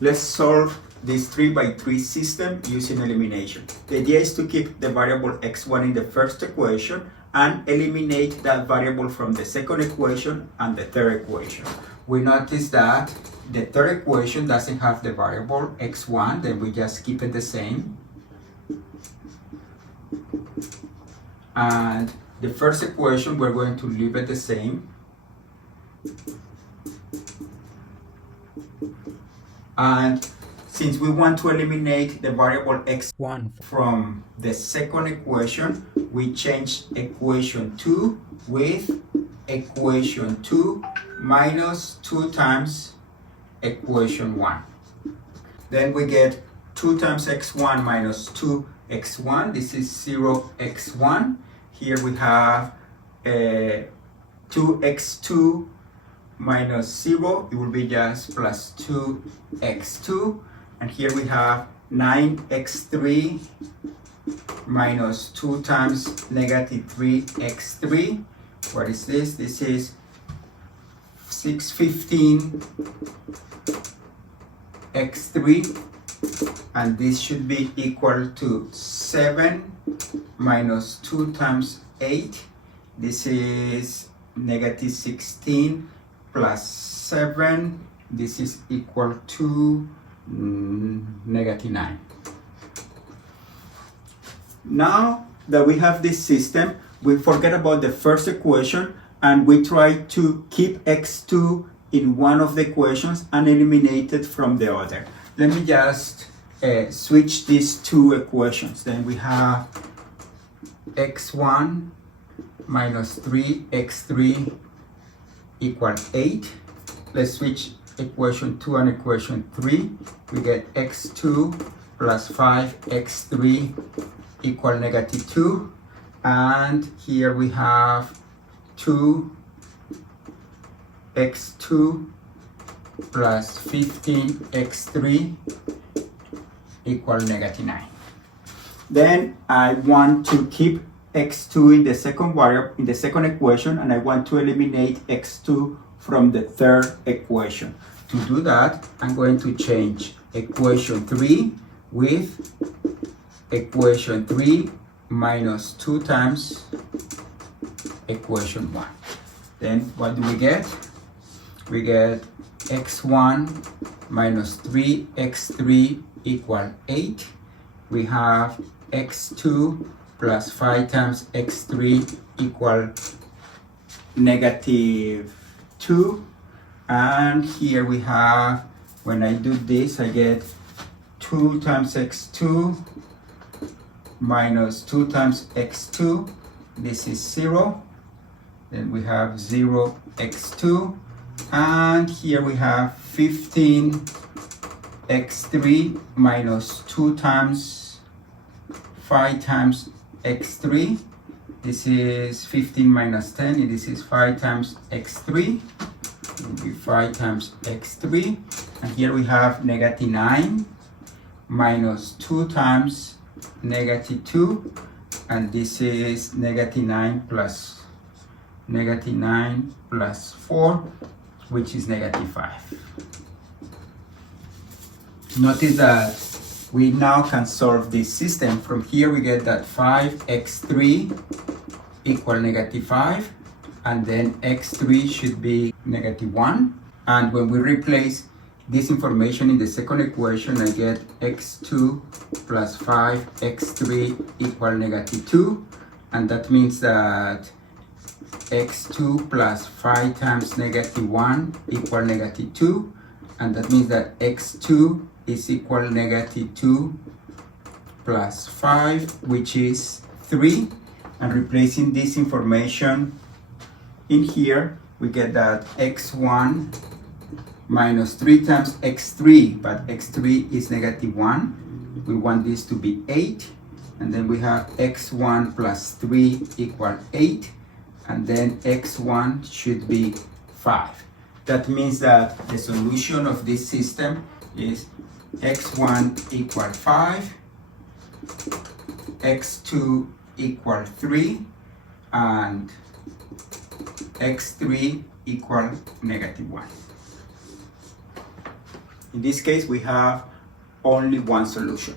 Let's solve this 3 by 3 system using elimination. The idea is to keep the variable x1 in the first equation and eliminate that variable from the second equation and the third equation. We notice that the third equation doesn't have the variable x1, then we just keep it the same. And the first equation, we're going to leave it the same. And since we want to eliminate the variable x1 from the second equation, we change equation 2 with equation 2 minus 2 times equation 1. Then we get 2 times x1 minus 2x1. This is 0x1. Here we have 2x2 minus 0, it will be just plus 2x2, and here we have 9x3 minus 2 times negative 3x3. What is this? This is 615x3, and this should be equal to 7 minus 2 times 8. This is negative 16 plus 7, this is equal to negative 9. Now that we have this system, we forget about the first equation and we try to keep x2 in one of the equations and eliminate it from the other. Let me just switch these two equations. Then we have x1 minus 3x3 equal 8. Let's switch equation 2 and equation 3. We get x2 plus 5x3 equal negative 2. And here we have 2x2 plus 15x3 equal negative 9. Then I want to keep x2 in the second variable, in the second equation, and I want to eliminate x2 from the third equation. To do that, I'm going to change equation 3 with equation 3 minus 2 times equation 1. Then what do we get? We get x1 minus 3x3 equal 8. We have x2 plus 5 times x3 equal negative 2. And here we have, when I do this, I get 2 times x2 minus 2 times x2. This is 0. Then we have 0x2. And here we have 15x3 minus 2 times 5 times x3. This is 15 minus 10, this is 5 times x3. It will be 5 times x3. And here we have negative 9 minus 2 times negative 2. And this is negative 9 plus 4, which is negative 5. Notice that we now can solve this system. From here we get that 5x3 equal negative 5, and then x3 should be negative 1. And when we replace this information in the second equation, I get x2 plus 5x3 equal negative 2. And that means that x2 plus 5 times negative 1 equal negative 2. And that means that x2 is equal negative 2 plus 5, which is 3. And replacing this information in here, we get that x1 minus 3 times x3, but x3 is negative 1. We want this to be 8. And then we have x1 plus 3 equal 8. And then x1 should be 5. That means that the solution of this system is x1 equal 5, x2 equal 3, and x3 equal negative 1. In this case, we have only one solution.